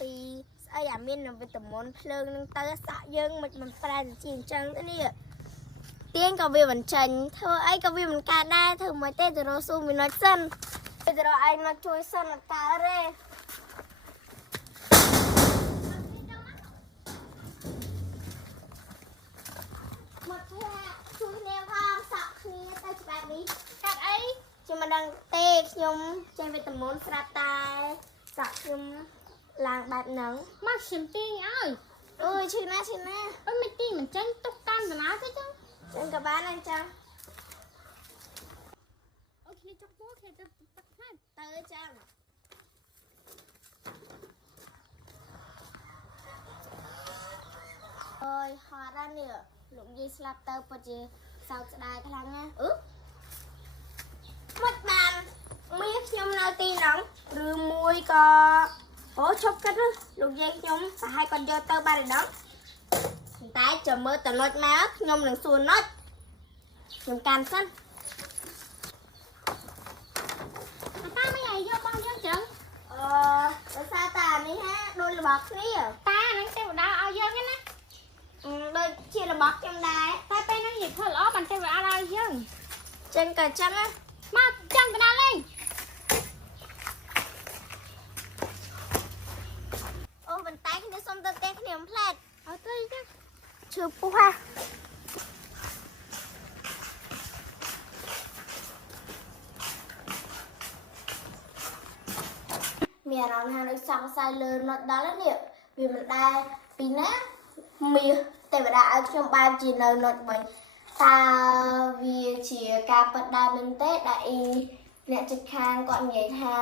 ពីស្អីអាមានវីតាមីនភ្លើងនឹងទៅសក់យើងមិនប្រែជាអញ្ចឹងទេនេះទៀងក៏វាមិនចាញ់ធ្វើអីក៏វាមិនកើតដែរធ្វើមិនទេទៅរកស៊ូមីណុចសិនទៅរកឯងមកជួយសិនអត់កើតទេមកជួយគ្នាផងសក់គ្នាទៅច្បាប់នេះកាត់អីជាមិនដឹងទេខ្ញុំចេះវីតាមីនស្រាប់តែសក់ខ្ញុំឡើងបែបហ្នឹងមកខ្ញុំទាញឲ្យអើយឈឺណាអើយមិនទាញមិនចាញ់ទុកតាមតាណាទៅចឹងចឹងក៏បានអញ្ចឹងអូគ្នាចុកពោះគ្នាទៅទឹកផ្នែកទៅចឹងអើយហត់ណាស់នេះលោកយាយស្លាប់ទៅពិតជាសោកស្ដាយខ្លាំងណាស់មិនបានមីខ្ញុំនៅទីហ្នឹងឬមួយក៏អូឈប់គិតលោកយាយខ្ញុំប្រហែលគាត់យកទៅបានដល់តែចាំមើលតណុចមកខ្ញុំនឹងសួរណុចខ្ញុំកាន់សិនតាមិនឲ្យយកបងយើងចឹងដោយសារតានេះហាដូចរបស់គ្នាតានឹងទេវតាឲ្យយើងហ្នឹងណាដូចជារបស់ខ្ញុំដែរតែពេលហ្នឹងនិយាយធ្វើល្អបានទេវតាឲ្យយើងចឹងក៏ចឹងណាមកចឹងកណ្ដាលលេងអូបន្តែគ្នាសុំទៅទេគ្នាផ្លែតអត់ទៅចឹងឈឺពោះហ่ะមានអារម្មណ៍ថាដូចសង្ស័យលើណត់ដល់នេះវាមិនដែរពីណាមាសទេវតាឲ្យខ្ញុំបែរជានៅណត់វិញតើវាជាការពិតដែរមែនទេដែលអ៊ីអ្នកជិតខាងគាត់និយាយថា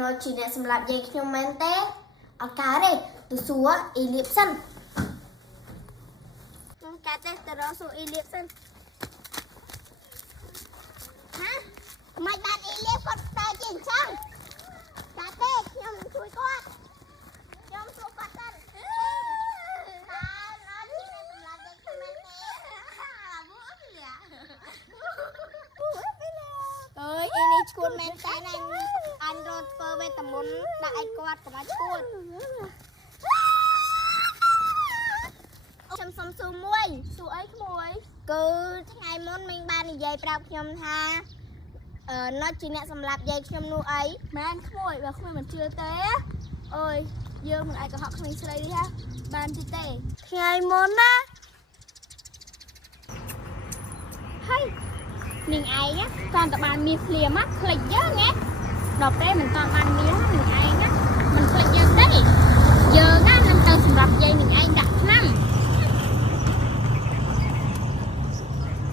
ណត់ជាអ្នកសម្រាប់យាយខ្ញុំមែនទេអត់កើតទេទៅសួរអ៊ីលៀបសិនខ្ញុំកាត់ទេទៅរកសួរអ៊ីលៀបសិនហាមិនបានអ៊ីលៀបគាត់តែជាអញ្ចឹងកាត់ទេខ្ញុំនឹងជួយគាត់ខ្ញុំសួរគាត់សិនអើយអ៊ីនេះឈួតមែនតើអញរត់ធ្វើវេទមន្តដាក់ឲ្យគាត់កុំឲ្យឈួតខ្ញុំសុំសួរមួយសួរអីក្មួយគឺថ្ងៃមុនមីងបាននិយាយប្រាប់ខ្ញុំថាណុចជាអ្នកសម្លាប់យាយខ្ញុំនោះអីមែនក្មួយបើក្មួយមិនជឿទេអើយយើងមិនអាចកុហកក្មេងស្រីនេះបានទេថ្ងៃមុនណាហើយនាងឯងគាត់តែបានមាសភ្លាមខ្លេចយើងណាដល់ពេលមិនតាន់បានមាសនាងឯងមិនខ្លេចយើងទេយើងណានឹងទៅសម្រាប់យាយនាងឯងដាក់ឆ្នាំ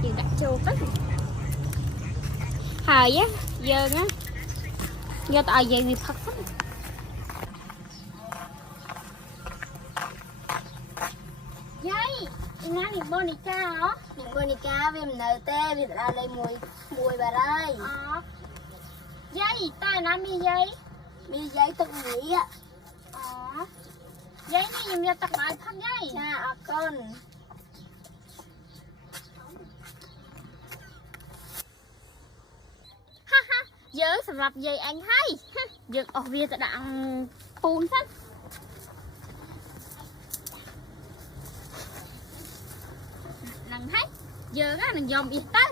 យើងដាក់ចូលទៅហើយយើងណាយកទៅឲ្យយាយវាផឹកសិនយាយណានេះបូនីកាហ៎នេះបូនីកាវាមិននៅទេវាទៅដល់លេខមួយបាត់ហើយអូយាយតើណាមីយាយទឹកនេះអូយាយនេះខ្ញុំយកទឹកមកឲ្យផឹកយាយចាអរគុណយើងសម្រាប់យាយអញហើយយើងអស់វាទៅដាក់ពូនសិនហ្នឹងហើយយើងនឹងយកមាសទៅ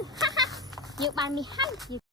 យើងបានមាសហើយ